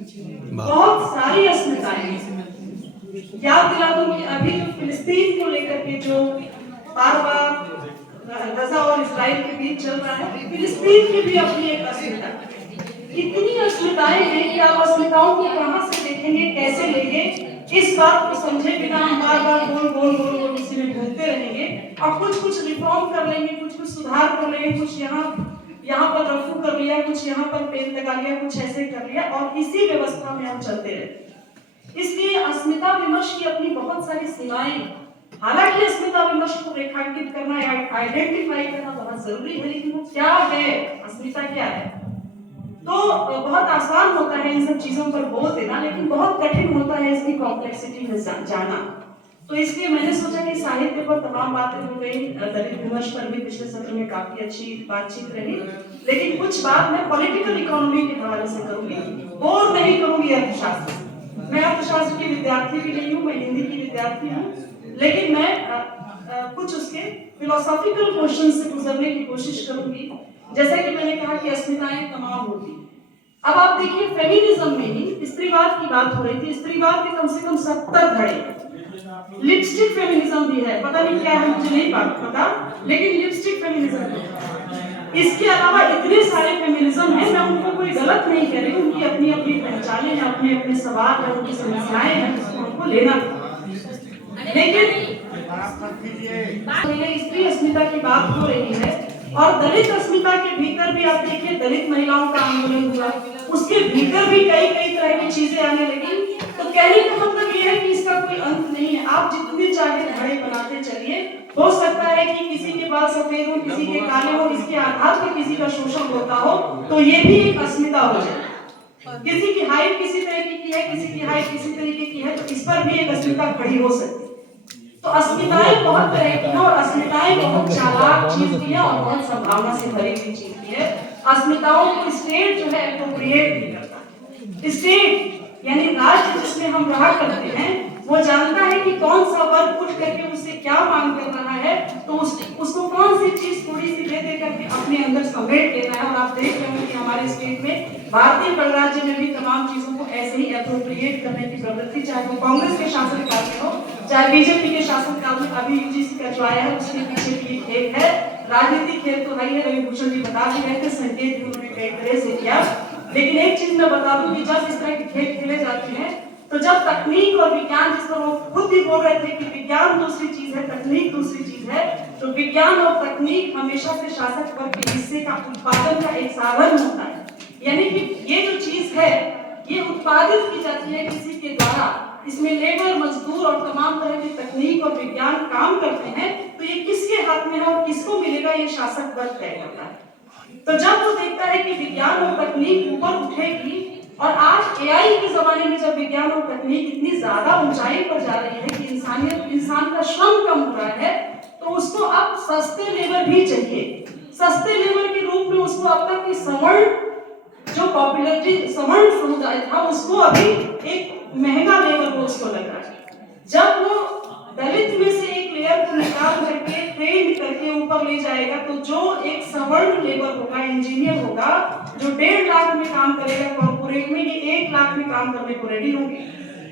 बहुत सारी अस्मिताएं। याद दिला दूं कि अभी जो फिलिस्तीन को लेकर के जो बार बार गजा और इजराइल के बीच चल रहा है, फिलिस्तीन की भी अपनी एक अस्मिता है। इतनी अस्मिताएं हैं कि आप अस्मिताओं को कहां से देखेंगे, कैसे लेंगे, इस बात को समझे बिना हम बार बार गोल इसी में घूमते रहेंगे और कुछ रिफॉर्म कर लेंगे, कुछ सुधार कर लेंगे, कुछ यहाँ पर रफू कर लिया, कुछ यहाँ पर पेन लगा लिया, कुछ ऐसे कर लिया और इसी व्यवस्था में हम चलते रहते। इसलिए अस्मिता विमर्श की अपनी बहुत सारी सीमाएं। हालांकि अस्मिता विमर्श को रेखांकित करना या आइडेंटिफाई करना बहुत जरूरी है, लेकिन वो क्या है, अस्मिता क्या है, तो बहुत आसान होता है इन सब चीजों पर बोल देना, लेकिन बहुत कठिन होता है इसकी कॉम्प्लेक्सिटी में जाना। तो इसलिए मैंने सोचा कि साहित्य पर तमाम बातें हो गई, दलित विमर्श पर भी पिछले सत्र में काफी अच्छी बातचीत रही, लेकिन कुछ बात मैं पॉलिटिकल इकोनॉमी के हवाले से करूंगी, बोर नहीं करूंगी अर्थशास्त्र। मैं अर्थशास्त्र की विद्यार्थी भी नहीं हूँ, मैं हिंदी की विद्यार्थी हूँ, लेकिन मैं कुछ उसके फिलोसॉफिकल क्वेश्चन से गुजरने की कोशिश करूंगी। जैसा कि मैंने कहा कि अस्मिताएं तमाम होती। अब आप देखिए, फेमिनिज्म में ही स्त्रीवाद की बात हो रही थी। स्त्रीवाद के कम से कम 70 धड़े। लिपस्टिक फेमिनिज्म भी है, पता नहीं क्या है, मुझे नहीं पता, लेकिन लिपस्टिक फेमिनिज्म है। इसके अलावा इतने सारे फेमिनिज्म हैं, मैं उनको कोई गलत नहीं कह रही हूँ, उनकी अपनी अपनी पहचानें हैं, अपने अपने सवाल हैं, उनकी समस्याएं हैं, जिसको हमको लेना था। लेकिन स्त्री अस्मिता की बात हो रही है और दलित अस्मिता के भीतर भी आप देखिए, दलित महिलाओं का आंदोलन हुआ, उसके भीतर भी कई तरह की चीजें आने लगी। तो कहने का मतलब ये है कि इसका कोई अंत नहीं है, आप जितने चाहे धड़े बनाते चलिए। हो सकता है कि किसी के बाल सफेद हो, किसी के काले हो, इसके आधार पर किसी का शोषण होता हो, तो ये भी एक अस्मिता हो जाए। किसी की हाइट किसी तरीके की है, किसी की हाइट किसी तरीके की है, तो इस पर भी एक अस्मिता खड़ी हो सकती है। तो अस्मिताएं बहुत तरह की हैं और अस्मिताएं बहुत चालाक चीज भी है और बहुत संभावना से भरी हुई चीज भी है। अस्मिताओं को स्टेट जो है एप्रोप्रिएट नहीं करता। स्टेट यानी राज्य जिसमें हम रहा करते हैं, वो जानता है कि कौन सा वर्ग उठ करके उससे क्या मांग कर रहा है, तो उसको कौन सी चीज थोड़ी सी दे करके अपने अंदर समेट लेना है। और आप देख रहे हैं कि हमारे स्टेट में, भारतीय गणराज्य में भी तमाम चीजों को ऐसे ही एप्रोप्रिएट करने की प्रवृत्ति, चाहे वो कांग्रेस के शासनकाल में हो, चाहे बीजेपी के शासनकाल में। अभी यूजीसी का जो आया है उसके पीछे भी खेल है, राजनीतिक खेल तो है ही है। रवि भूषण जी बता भी रहे थे, संकेत भी उन्होंने कई तरह से किया। लेकिन एक चीज मैं बता दूं कि जब इस तरह के खेल खेले जाते हैं, तो जब तकनीक और विज्ञान, जिस पर वो खुद भी बोल रहे थे कि विज्ञान दूसरी चीज है, तकनीक दूसरी चीज है, तो विज्ञान और तकनीक हमेशा से शासक वर्ग के हिस्से का उत्पादन का एक साधन होता है। यानी कि ये जो चीज है, ये उत्पादित की जाती है किसी के द्वारा, इसमें लेबर, मजदूर और तमाम तरह की तकनीक और विज्ञान काम करते हैं, तो ये किसके हाथ में है और किसको मिलेगा, ये शासक वर्ग तय करता है। तो जब वो देखता है कि विज्ञान और तकनीक ऊपर उठेगी, और आज एआई के जमाने में जब विज्ञान और तकनीक इतनी ज्यादा ऊंचाई पर जा रही है कि इंसान का श्रम कम हो रहा है, तो उसको अब सस्ते लेबर भी चाहिए। सस्ते लेबर के रूप में उसको अब तक की सवर्ण जो पॉपुलरिटी, सवर्ण समुदाय था, उसको अभी एक महंगा लेबर को उसको लग रहा है। जब वो दलित में से एक लेयर को निकाल करके ट्रेन करके ऊपर ले जाएगा, तो जो एक सवर्ण लेबर होगा, इंजीनियर होगा, जो 1.5 लाख में काम करेगा कॉर्पोरेट में, ये 1 लाख में काम करने को रेडी होंगे।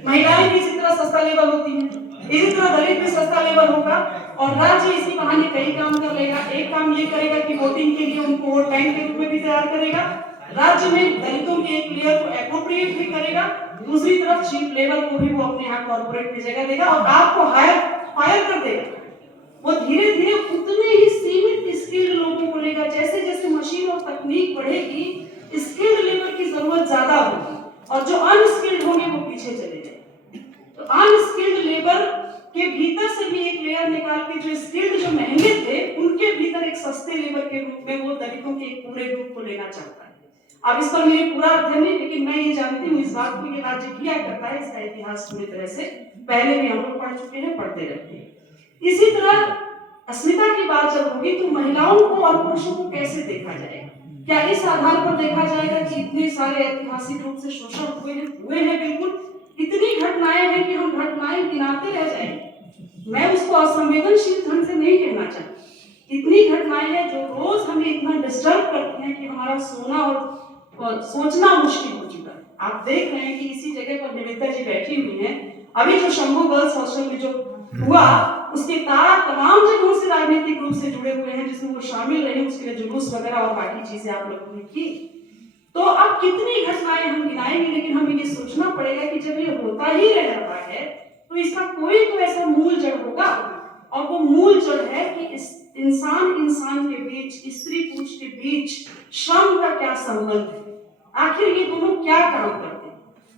महिलाएं भी इसी तरह सस्ता लेबर होती हैं, इसी तरह दलित भी सस्ता लेबर होगा और राज्य इसी बहाने कई काम कर लेगा। एक काम ये करेगा कि वोटिंग के लिए उनको वोट बैंक के रूप में भी तैयार करेगा, राज्य में दलितों के एक लेयर को एप्रोप्रिएट भी करेगा, दूसरी तरफ चीप लेबर को भी वो अपने यहाँ कॉर्पोरेट की जगह देगा और आपको फायर कर देगा। वो धीरे धीरे उतने ही सीमित स्किल्ड लोगों को लेगा। जैसे जैसे मशीन और तकनीक बढ़ेगी, स्किल्ड लेबर की जरूरत ज्यादा होगी और जो अनस्किल्ड होंगे वो पीछे चले जाएंगे। तो अनस्किल्ड लेबर के भीतर से भी एक लेयर निकाल के जो स्किल्ड, जो महंगे थे, उनके भीतर एक सस्ते लेबर के रूप में वो दलितों के एक पूरे ग्रुप को लेना चाहता है। अब इस पर मेरे पूरा अध्ययन नहीं, लेकिन मैं ये जानती हूँ इस बात को ये राज्य किया करता है, इसका इतिहास पूरी तरह से पहले भी हम लोग पढ़ चुके हैं, पढ़ते रहते हैं। इसी तरह अस्मिता की बात जब होगी, तो महिलाओं को और पुरुषों को कैसे देखा जाएगा? क्या इस आधार पर देखा जाएगा कि इतने सारे ऐतिहासिक रूप से शोषण हुए हैं? बिल्कुल, इतनी घटनाएं हैं कि हम घटनाएं गिनाते रह जाएंगे। मैं उसको असंवेदनशील ढंग से नहीं कहना चाहती। इतनी घटनाएं हैं जो रोज हमें इतना डिस्टर्ब करती हैं कि हमारा सोना और सोचना मुश्किल हो चुका है। आप देख रहे हैं कि इसी जगह पर निवेदिता जी बैठी हुई हैं। अभी जो शंभू गर्ल्स हॉस्टल में जो हुआ, उसके तमाम जगहों से राजनीतिक रूप से जुड़े हुए हैं, जिसमें वो शामिल रहे, उसके लिए जुलूस वगैरह और बाकी चीजें आप लोगों ने की। तो अब कितनी घटनाएं हम गिनाएंगे, लेकिन हमें ये सोचना पड़ेगा कि जब ये होता ही रह रहा है तो इसका कोई तो ऐसा मूल जड़ होगा, और वो मूल जड़ है कि इस इंसान के बीच, स्त्री पुरुष के बीच श्रम का क्या संबंध है, आखिर ये दोनों क्या काम करते हैं।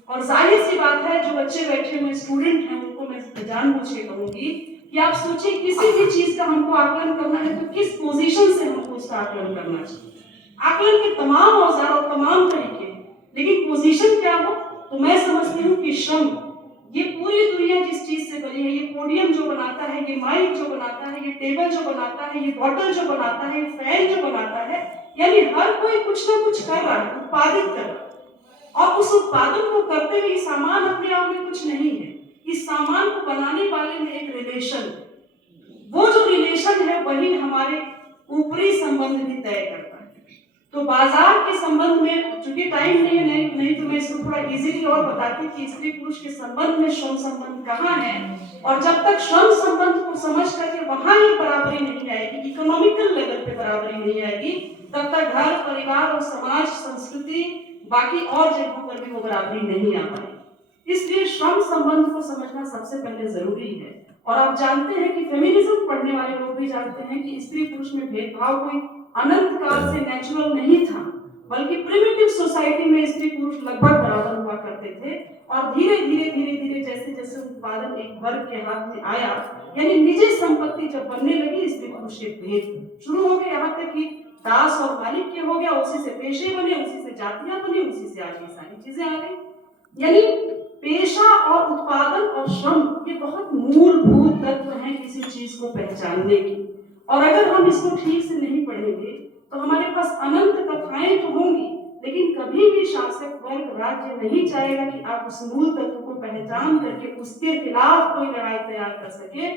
और जाहिर सी बात है, जो बच्चे बैठे हुए स्टूडेंट हैं उनको मैं जानबूझ के कहूंगी कि आप सोचिए, किसी भी चीज का हमको आकलन करना है तो किस पोजीशन से हमको उसका आकलन करना चाहिए। आकलन के तमाम औजार और तमाम तरीके हैं, लेकिन पोजीशन क्या हो, तो मैं समझती हूँ कि श्रम, ये पूरी दुनिया जिस चीज से बनी है, ये पोडियम जो बनाता है, ये माइक जो बनाता है, ये टेबल जो बनाता है, ये बॉटल जो बनाता है, ये फैन जो बनाता है, यानी हर कोई कुछ ना कुछ कर रहा है, उत्पादित कर रहा है। और उस उत्पादन को करते हुए सामान अपने आप में कुछ नहीं है, इस सामान को बनाने वाले में एक रिलेशन, वो जो रिलेशन है वही हमारे ऊपरी संबंध भी तय करता है। तो बाजार के संबंध में, चूंकि टाइम नहीं है, नहीं तो मैं इसको थोड़ा इजीली और बताती कि स्त्री पुरुष के संबंध में श्रम संबंध कहाँ है, और जब तक श्रम संबंध को समझ करके वहां ये बराबरी नहीं आएगी, इकोनॉमिकल लेवल पे बराबरी नहीं आएगी, तब तक घर, परिवार और समाज, संस्कृति, बाकी और जगहों पर भी वो बराबरी नहीं आ पाएगी। इसलिए श्रम संबंध को समझना सबसे पहले जरूरी है। और आप जानते हैं कि फेमिनिज्म पढ़ने वाले लोग भी जानते हैं कि स्त्री पुरुष में भेदभाव कोई अनंत काल से नेचुरल नहीं था, बल्कि प्रिमिटिव सोसाइटी में स्त्री पुरुष लगभग बराबर हुआ करते थे। और धीरे धीरे जैसे जैसे उत्पादन एक वर्ग के हाथ में आया, यानी निजी संपत्ति जब बनने लगी, स्त्री पुरुष के भेद शुरू हो गए, यहाँ तक कि दास और मालिक के हो गया, उसी से पेशे बने, उसी से जातियां बनी, उसी से आज ये सारी चीजें आ गई। यानी पेशा और उत्पादन और श्रम ये बहुत मूलभूत तत्व हैं किसी चीज को पहचानने की। और अगर हम इसको ठीक से नहीं पढ़ेंगे तो हमारे पास अनंत कथाएं तो होंगी, लेकिन कभी भी शासक वर्ग, राज्य नहीं चाहेगा कि आप उस मूल तत्व को पहचान करके उसके खिलाफ कोई लड़ाई तैयार कर सके।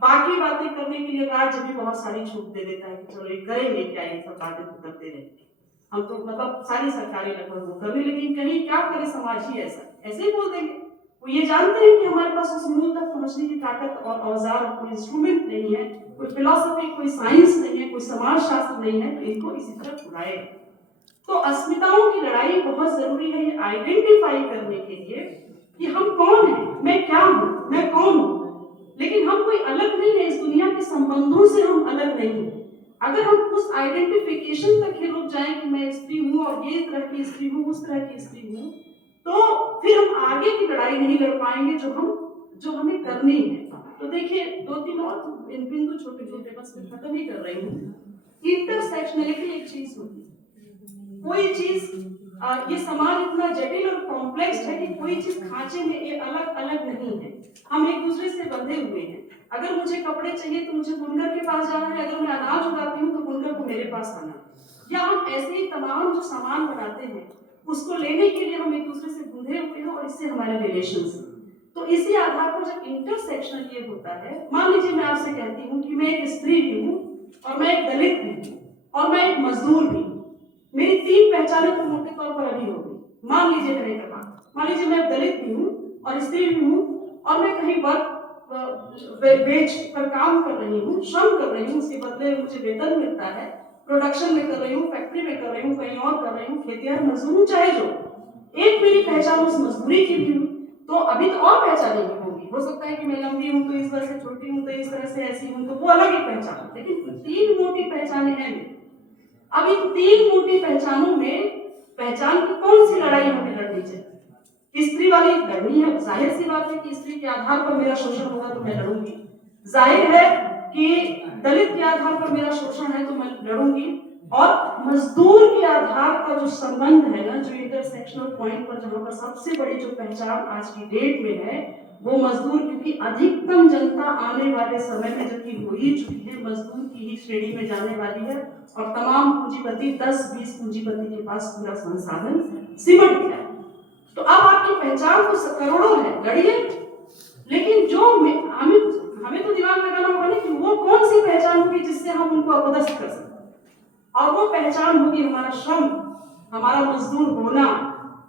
बाकी बातें करने के लिए राज्य भी बहुत सारी छूट दे देता है कि चलो ये करेंगे क्या, ये सब बातें तो करते रहेंगे हम, तो मतलब सारी सरकारें लगभग वो करें, लेकिन कहीं क्या करे समाज ही ऐसे ही बोल देंगे। वो ये जानते हैं कि हमारे पास उस मूल तक पहुंचने की ताकत और औजार, कोई इंस्ट्रूमेंट नहीं है, कोई फिलॉसफी, कोई साइंस नहीं है, कोई समाज शास्त्र नहीं है, तो इनको इसी तरह उड़ाएगा। तो अस्मिताओं की लड़ाई बहुत जरूरी है, ये आइडेंटिफाई करने के लिए कि हम कौन हैं, मैं क्या हूं, मैं कौन हूं। लेकिन हम कोई अलग नहीं है, इस दुनिया के संबंधों से हम अलग नहीं हैं। अगर हम उस आइडेंटिफिकेशन तक ही रुक जाएं कि मैं स्त्री हूं और ये तरह की स्त्री हूं, उस तरह की स्त्री हूं, तो फिर हम आगे की लड़ाई नहीं लड़ पाएंगे जो हमें करनी है। तो देखिए, 2-3 और बिंदु छोटे छोटे बस मैं खत्म ही कर रही हूँ। इंटरसेक्शनलिटी एक चीज होती है, कोई चीज, ये समाज इतना जटिल और कॉम्प्लेक्स है कि कोई चीज खांचे में ये अलग अलग नहीं है, हम एक दूसरे से बंधे हुए हैं। अगर मुझे कपड़े चाहिए तो मुझे बुनकर के पास जाना है, अगर मैं अनाज उगाती हूँ तो बुनकर को मेरे पास आना है। या हम ऐसे ही तमाम जो सामान बनाते हैं उसको लेने के लिए हम एक दूसरे से बंधे हुए हैं, और इससे हमारे रिलेशंस हैं। तो इसी आधार पर जब इंटरसेक्शनल ये होता है, मान लीजिए मैं आपसे कहती हूँ कि मैं एक स्त्री भी हूँ, और मैं एक दलित भी हूँ, और मैं एक मजदूर भी हूँ। मेरी 3 पहचानें तो मोटे तौर पर अभी होगी। मान लीजिए मैंने कहा, मान लीजिए मैं दलित भी हूँ और स्त्री भी हूँ, और मैं कहीं वर्क बेच पर काम कर रही हूँ, श्रम कर रही हूँ, उसके बदले मुझे वेतन मिलता है, प्रोडक्शन में कर रही हूँ, फैक्ट्री में कर रही हूँ, कहीं और कर रही हूँ, खेतिहर मजदूर हूँ, चाहे जो एक मेरी पहचान उस मजदूरी की भी हूँ। तो अभी तो और पहचानें भी होंगी, हो सकता है कि मैं लंबी हूँ तो इस तरह से, छोटी हूँ तो इस तरह से, ऐसी हूँ तो वो अलग ही पहचान, लेकिन 3 मोटी पहचानें हैं मेरी। अब इन 3 मोटी पहचानों में पहचान की कौन सी लड़ाई हमें लड़नी चाहिए? स्त्री वाली लड़नी है, जाहिर सी बात है कि स्त्री के आधार पर मेरा शोषण होगा तो मैं लड़ूंगी। जाहिर है कि दलित के आधार पर मेरा शोषण है तो मैं लड़ूंगी। और मजदूर के आधार का जो संबंध है ना, जो इंटरसेक्शनल पॉइंट पर जहां पर सबसे बड़ी जो पहचान आज की डेट में है वो मजदूर, क्योंकि अधिकतम जनता आने वाले समय में जबकि हो ही चुकी है, मजदूर की ही श्रेणी में जाने वाली है, और तमाम पूंजीपति 10-20 पूंजीपति के पास पूरा संसाधन सिमट गया। तो अब आपकी पहचान तो करोड़ों है, लड़िए, लेकिन जो हमें तो दिमाग लगाना होगा ना कि वो कौन सी पहचान होगी जिससे हम उनको अपदस्थ कर सकते हैं। और वो पहचान होगी हमारा श्रम, हमारा मजदूर होना,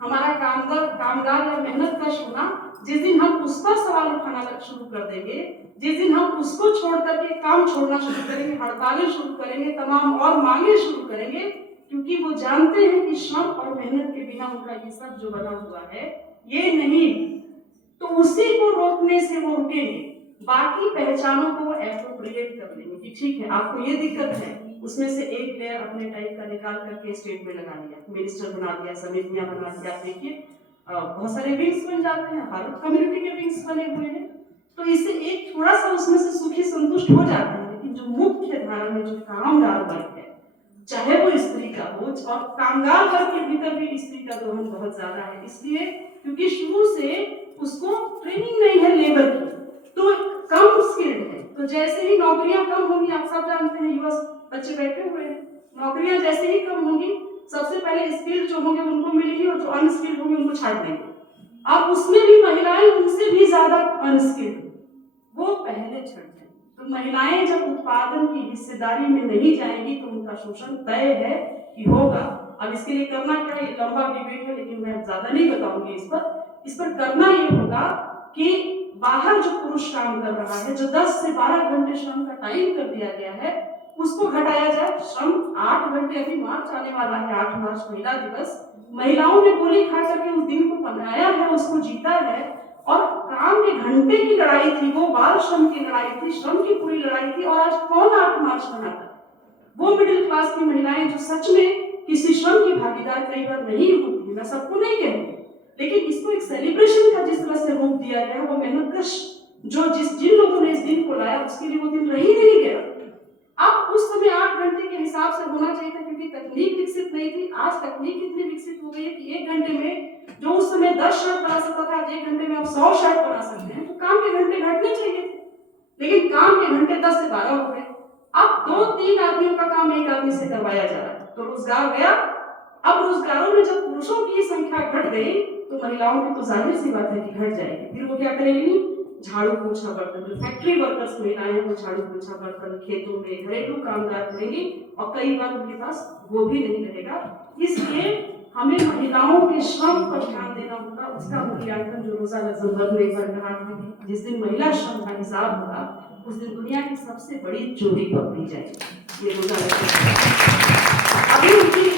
हमारा कामगार या मेहनत कश होना, जिस दिन हम उस पर सवाल उठाना शुरू कर देंगे, जिस दिन हम उसको छोड़ करके काम छोड़ना शुरू करेंगे, हड़तालें शुरू करेंगे, तमाम और मांगे शुरू करेंगे, क्योंकि वो जानते हैं कि श्रम और मेहनत के बिना उनका ये सब जो बना हुआ है ये नहीं, तो उसी को रोकने से वो रुकेंगे। बाकी पहचानों को एप्रोप्रिएट कर लेंगे कि ठीक है आपको ये दिक्कत है, उसमें से एक लेयर अपने टाइप का निकाल करके स्टेट में लगा दिया, मिनिस्टर बना दिया, समितियां बना दिया। आप देखिए बहुत सारे विंग्स बन जाते हैं, हर कम्युनिटी के विंग्स बने हुए हैं, तो इससे एक थोड़ा सा उसमें से सुखी संतुष्ट हो जाते हैं। लेकिन जो मुख्य धारा में जो कामगार वर्ग है, चाहे वो स्त्री का हो, और कामगार वर्ग के भीतर भी स्त्री का दोहन बहुत ज्यादा है, इसलिए क्योंकि शुरू से उसको ट्रेनिंग नहीं है लेबर की, तो कम स्किल्ड है। तो जैसे ही नौकरियां कम होंगी, आप सब जानते हैं युवा बच्चे बैठे हुए हैं, नौकरियां जैसे ही कम होंगी, सबसे पहले स्किल्ड जो होंगे उनको मिलेगी और जो अनस्किल्ड होंगे उनको छाट देंगे। अब उसमें भी महिलाएं उनसे भी ज्यादा अनस्किल्ड, वो पहले छट जाएंगी। तो महिलाएं जब उत्पादन की हिस्सेदारी में नहीं जाएंगी तो उनका शोषण तय है कि होगा। अब इसके लिए करना क्या है, लंबा डिबेट है, लेकिन मैं ज्यादा नहीं बताऊंगी इस पर करना ये होगा कि बाहर जो पुरुष काम कर रहा है, जो 10 से 12 घंटे श्रम का टाइम कर दिया गया है, उसको घटाया जाए। श्रम 8 घंटे, अभी मार्च आने वाला है, 8 मार्च महिला दिवस, महिलाओं ने गोली खा करके उस दिन को बनाया है, उसको जीता है, और काम के घंटे की लड़ाई थी, वो बाल श्रम की लड़ाई थी, श्रम की पूरी लड़ाई थी। और आज कौन 8 मार्च मनाता है? वो मिडिल क्लास की महिलाएं जो सच में किसी श्रम की भागीदार कई बार नहीं होती, मैं सबको नहीं कहूंगी, लेकिन इसको एक सेलिब्रेशन का जिस तरह से रूप दिया गया, वो मेहनतकश जो जिन लोगों ने इस दिन को लाया, उसके लिए वो दिन रही नहीं गया। अब उस समय 8 घंटे के हिसाब से होना चाहिए था, क्योंकि तकनीक विकसित नहीं थी। आज तकनीक इतनी विकसित हो गई है कि 1 घंटे में जो उस समय 10 शर्ट बना सकता था, आज 1 घंटे में आप 100 शर्ट बना सकते हैं। तो काम के घंटे घटने चाहिए, लेकिन काम के घंटे 10 से 12 हो गए। अब 2-3 आदमियों का काम एक आदमी से करवाया जा रहा है, तो रोजगार गया। अब रोजगारों में जब पुरुषों की संख्या घट गई, तो महिलाओं की तो जाहिर सी बात है कि घट जाएगी। फिर वो क्या करेंगी? झाड़ू पोछा बर्तन, फैक्ट्री वर्कर्स महिलाएं वो झाड़ू पोछा बर्तन, खेतों में घरेलू कामगार करेंगी, और कई बार उनके पास वो भी नहीं रहेगा। इसलिए हमें महिलाओं के श्रम पर ध्यान देना होगा। उसका मूल्यांकन जो रोजा लग्जमबर्ग ने कर रहा था, जिस दिन महिला श्रम का हिसाब होगा, उस दिन दुनिया की सबसे बड़ी चोरी पकड़ी जाएगी। ये रोजा अभी उनकी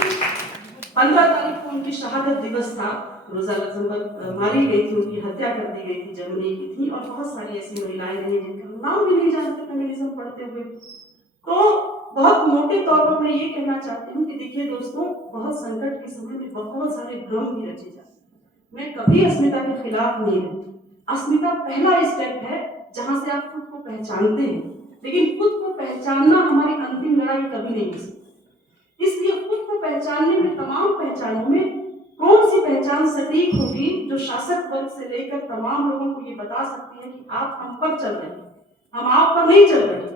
15 तारीख को उनकी शहादत दिवस था। रोजा लग्जमबर्ग मारी गई थी, उनकी हत्या कर दी गई थी, जर्मनी की थी, और बहुत सारी ऐसी महिलाएं रही जिनका नाम भी नहीं जानते फेमिनिज्म पढ़ते हुए। तो बहुत मोटे तौर पर मैं ये कहना चाहती हूँ कि देखिए दोस्तों, बहुत संकट के समय में बहुत सारे भ्रम भी रचे जाते। मैं कभी अस्मिता के खिलाफ नहीं हूँ। अस्मिता पहला स्टेप है जहां से आप खुद को पहचानते हैं, लेकिन खुद को पहचानना हमारी अंतिम लड़ाई कभी नहीं हो सकती। इसलिए खुद को पहचानने में, तमाम पहचानों में कौन सी पहचान सटीक होगी जो शासक वर्ग से लेकर तमाम लोगों को ये बता सकती है कि आप हम पर चल रहे हैं, हम आप पर नहीं चल रहे।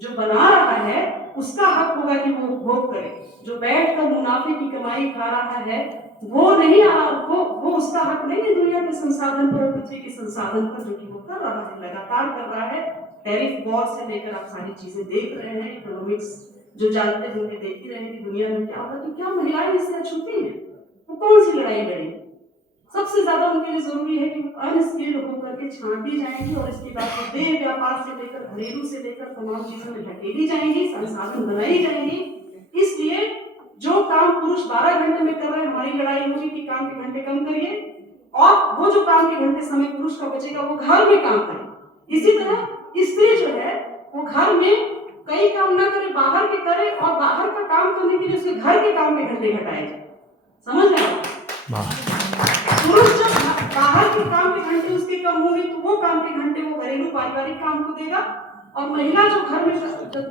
जो बना रहा है उसका हक होगा कि वो उपभोग करे, जो बैठकर मुनाफे की कमाई खा रहा है वो नहीं, वो उसका हक नहीं है दुनिया के संसाधन पर, पृथ्वी के संसाधन पर, जो कि वो कर रहा है, लगातार कर रहा है। टैरिफ वॉर से लेकर आप सारी चीजें देख रहे हैं, इकोनॉमिक्स जो जानते हैं उनके देख ही रहे हैं कि दुनिया में क्या होगा। तो क्या महिलाएं इससे अछूती हैं? वो कौन सी लड़ाई लड़ी? सबसे ज्यादा उनके लिए जरूरी है कि अनस्किल्ड होकर के छांटी जाएंगी, और इसके बाद देह व्यापार से लेकर, घरेलू से लेकर तमाम चीजों में ढकेली जाएंगी, संसाधन बनाई जाएंगी। इसलिए जो काम पुरुष 12 घंटे में कर रहे हैं, हमारी लड़ाई होगी कि काम के घंटे कम करिए, और वो जो काम के घंटे समय पुरुष का बचेगा वो घर में काम करे। इसी तरह स्त्री जो है वो घर में कई काम ना करे, बाहर के करे, और बाहर का काम करने के लिए उसके घर के काम के घंटे घटाए जाए। समझ रहे हैं? पुरुष जब बाहर के काम के घंटे उसके कम होंगे, तो वो काम के घंटे वो घरेलू पारिवारिक काम को देगा, और महिला जो घर में,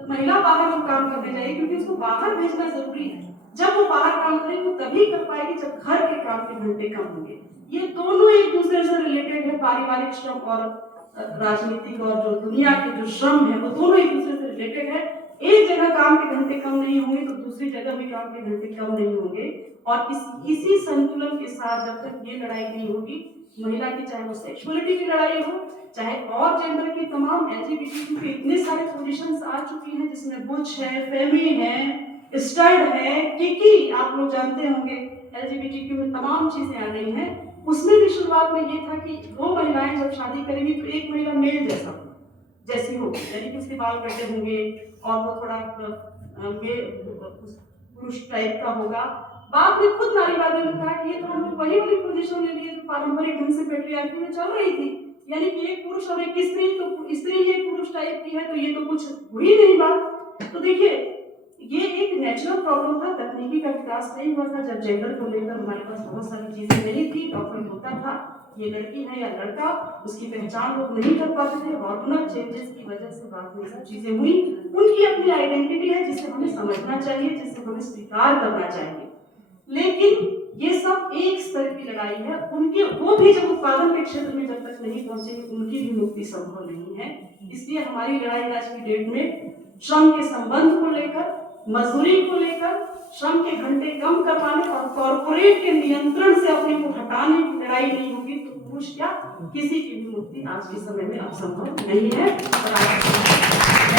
महिला बाहर वो काम करने जाएगी, क्योंकि उसको बाहर भेजना जरूरी है। जब वो बाहर काम करेगी वो तभी कर पाएगी जब घर के काम के घंटे कम होंगे। ये दोनों एक दूसरे से रिलेटेड है, पारिवारिक श्रम और राजनीतिक और जो दुनिया के जो श्रम है वो दोनों एक दूसरे से रिलेटेड है। एक जगह काम के घंटे कम नहीं होंगे तो दूसरी जगह भी काम के घंटे कम नहीं होंगे, और इसी संतुलन के साथ जब तक ये लड़ाई नहीं होगी, महिला की चाहे वो सेक्सुअलिटी की लड़ाई हो, चाहे और जेंडर की तमाम एलजीबीटी के इतने सारे पोजीशंस आ चुकी हैं, जिसमें बुच है, फेमी है, स्टड है, किकी आप लोग जानते होंगे, LGBTQ में तमाम चीजें आ गई हैं, उसमें भी शुरुआत में ये था कि दो महिलाएं जब शादी करेंगी तो एक महिला मेल जैसी होगी, यानी कि उसके बाल कटे होंगे और वो थोड़ा पुरुष टाइप का होगा। बाद में खुद नारीवादियों ने कहा कि ये तो हम लोग वही वाली पोजीशन ले लिए जो पारंपरिक ढंग से पेट्रियार्की में चल रही थी, यानी कि एक पुरुष और एक स्त्री, तो स्त्री ये पुरुष टाइप की है तो ये तो कुछ हुई नहीं बात। तो देखिए ये एक नेचुरल प्रॉब्लम था, तकनीकी का विकास नहीं हुआ था। जब जेंडर को लेकर हमारे पास बहुत सारी चीजें नहीं थी, डॉक्टर होता था ये लड़की है या लड़का, उसकी पहचान लोग नहीं कर पाते थे। हार्मोनल चेंजेस की वजह से बाद में सब चीजें हुई। उनकी अपनी आइडेंटिटी है जिसे हमें समझना चाहिए, जिसे हमें स्वीकार करना चाहिए। लेकिन ये सब एक स्तर की लड़ाई है, उनके वो भी जब उत्पादन के क्षेत्र में जब तक नहीं पहुंचेंगे उनकी भी मुक्ति संभव नहीं है। इसलिए हमारी लड़ाई आज की डेट में श्रम के संबंध को लेकर, मजदूरी को लेकर, श्रम के घंटे कम करवाने और कॉर्पोरेट के नियंत्रण से अपने को हटाने की लड़ाई नहीं होगी तो पुरुष क्या किसी की भी मुक्ति आज के समय में अब संभव नहीं है। और